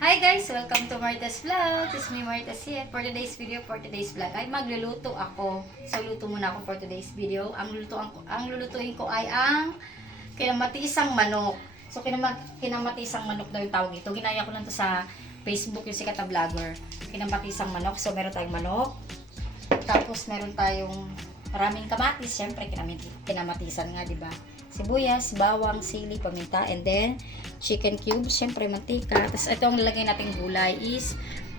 Hi guys! Welcome to Marta's Vlog. This is me, Marta's here. For today's video, for today's vlog, ay magluluto ako. So, luto muna ako for today's video. Ang lulutuin ko ay ang kinamatisang manok. So, kinamatisang manok daw yung tawag ito. Ginaya ko lang to sa Facebook, yung sikat na vlogger. Kinamatisang manok. So, meron tayong manok. Tapos, meron tayong maraming kamatis. Siyempre, kinamatisan nga, di ba? Sibuyas, bawang, sili, paminta, and then chicken cubes, syempre mantika. Tapos ito ang nilagay nating gulay is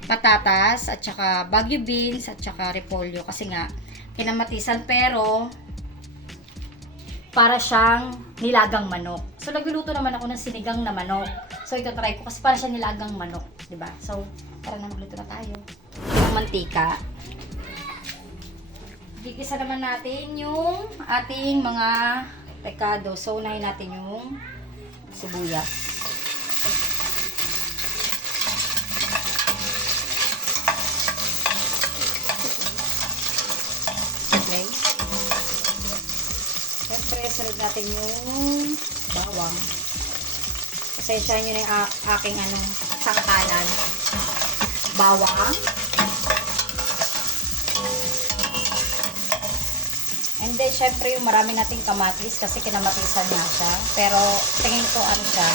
patatas at saka Baguio beans at saka repolyo kasi nga kinamatisan pero para siyang nilagang manok. So nagluluto naman ako ng sinigang na manok. So ito try ko kasi para siyang nilagang manok, 'di ba? So tara na magluto na tayo. Yung mantika. Gigisa naman natin yung ating mga rekado. So, unahin natin yung sibuyas. Okay. Siyempre, sunod natin yung bawang. Pasensyahan nyo na yung aking sangkalan. Bawang. And then, syempre, yung marami nating kamatis kasi kinamatisan niya siya. Pero, tingin ko ano siya,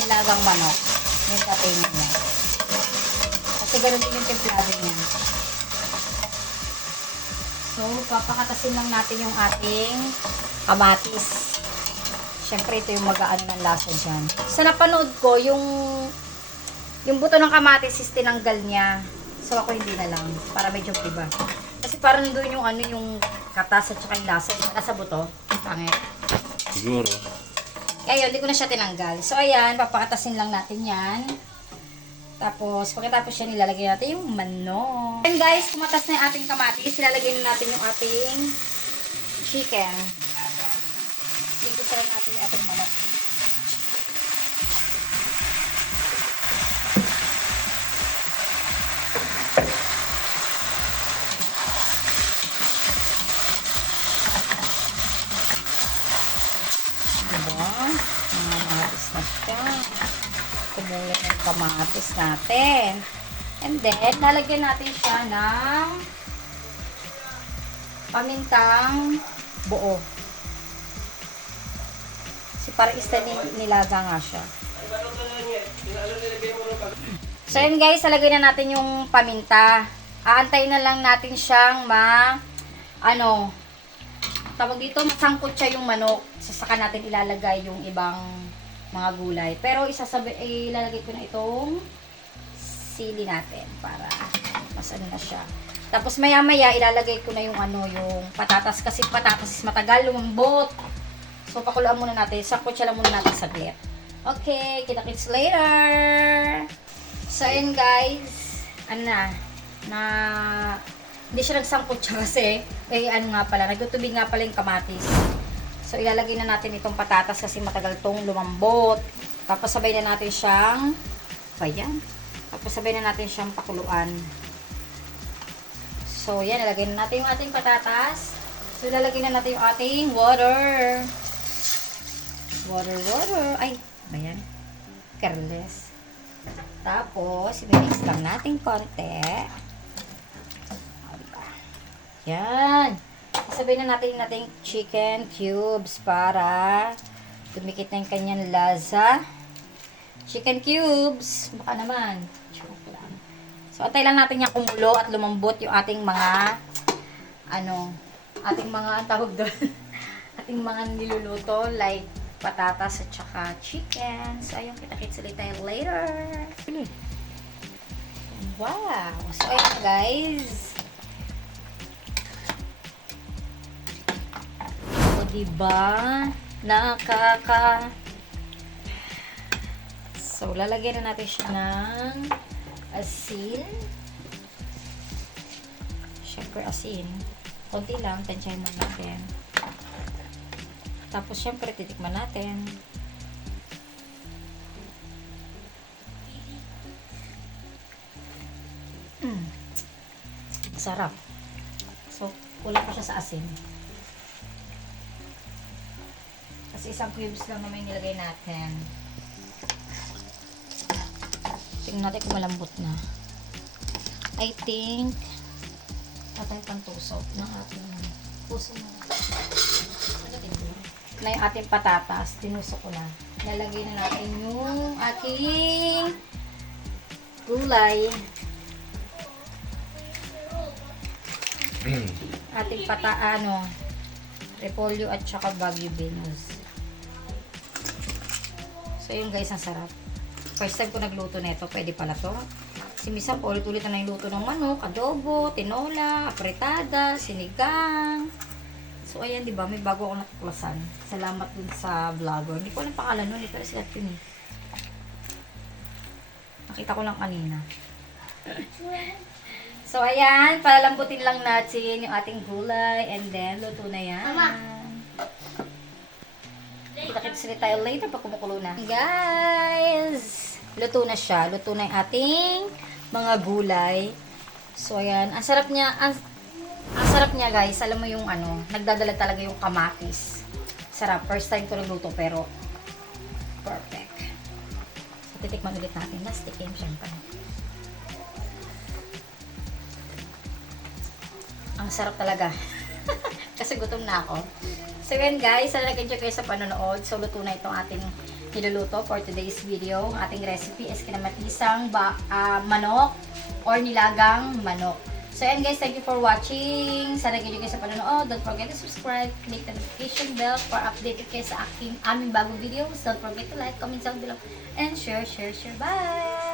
nilagang manok. Yung katingin niya. Kasi ganun din yung templado niya. So, papakatasin lang natin yung ating kamatis. Syempre, ito yung mag-aano ng lasa dyan. Sa napanood ko, yung buto ng kamatis is tinanggal niya. So, ako hindi na lang. Para medyo iba. Kasi parang doon yung yung katas at saka yung lasa. Nasa buto. Pangit. Siguro. Kaya yun, hindi ko na siya tinanggal. So, ayan, papakatasin lang natin yan. Tapos, pagkatapos yan, nilalagay natin yung manok. And guys, kumatas na yung ating kamatis. Ilalagay na natin yung ating chicken. Igisa lang natin yung ating manok. Kamatis na siya. Kumulat ng kamatis natin. And then, lalagyan natin siya ng pamintang buo. Kasi para nilaga nga siya. So, yun guys, lalagyan na natin yung paminta. Aantayin na lang natin siyang tawag dito, masangkot siya yung manok. Saka natin ilalagay yung ibang mga gulay. Pero ilalagay ko na itong sili natin para mas na siya. Tapos maya-maya ilalagay ko na yung yung patatas kasi patatas is matagal lumambot. So pakuluan muna natin. Sangkot siya lang muna natin saglit. Okay, kita-kits later. So ayun guys, hindi siya nagsangkot siya kasi nagtutubig nga pala yung kamatis. So, ilalagay na natin itong patatas kasi matagal tong lumambot. Tapos, sabay na natin siyang pakuluan. So, yan, ilalagay na natin yung ating patatas. So, ilalagay na natin yung ating water. Water. Ay, ayan. Careless. Tapos, i-mix lang natin konti. Yan. Sabihin na natin yung ating chicken cubes para dumikit na yung kanyang lasa. Chicken cubes. Baka naman. Joke lang. So, atay lang natin yung kumulo at lumambot yung ating mga tawag doon. ating mga niluluto like patatas at saka chicken. So, ayun, kita-kits ulit tayo later. Wow. So, ayun guys. Diba? So, lalagyan na natin siya ng asin. Siyempre, asin. Kunti lang, tansyahin mo natin. Tapos, siyempre, titikman natin. Sarap. So, kulang pa siya sa asin. Kasi isang cubes lang naman yung nilagay natin. Tingnan natin kung malambot na. I think, patay pang tusok ng ating puso na. Na yung ating patatas, tinusok ko na. Lalagay na natin yung aking gulay. Ating repolyo at saka Baguio beans. So yun guys, ang sarap. First time ko nagluto nito, pwede pala to. Si Misang, ulit-ulit na yung luto ng manok, adobo, tinola, apretada, sinigang. So ayan, di ba, may bago ako natuklasan. Salamat dun sa vlogger. Hindi ko alam pangalan nun, pero sikat yun eh. Nakita ko lang kanina. So ayan, palalambutin lang natin yung ating gulay and then luto na yan. Mama. Kita-kits ulit tayo later pag kumukulo na. Guys, luto na siya. Luto na yung ating mga gulay. So ayan, ang sarap niya, ang sarap niya guys. Alam mo yung nagdadala talaga yung kamatis. Sarap. First time ko nagluto pero perfect. So titikman ulit natin. Last tikim syempre. Ang sarap talaga. Kasi gutom na ako. So yan guys, sana nag-enjoy kayo sa panonood. So luto na itong ating niluluto for today's video. Ang ating recipe is kinamatisang manok or nilagang manok. So yan guys, thank you for watching. Sana nag-enjoy kayo sa panonood. Don't forget to subscribe, click the notification bell for updated kayo sa aming bagong videos. Don't forget to like, comment down below, and share. Bye!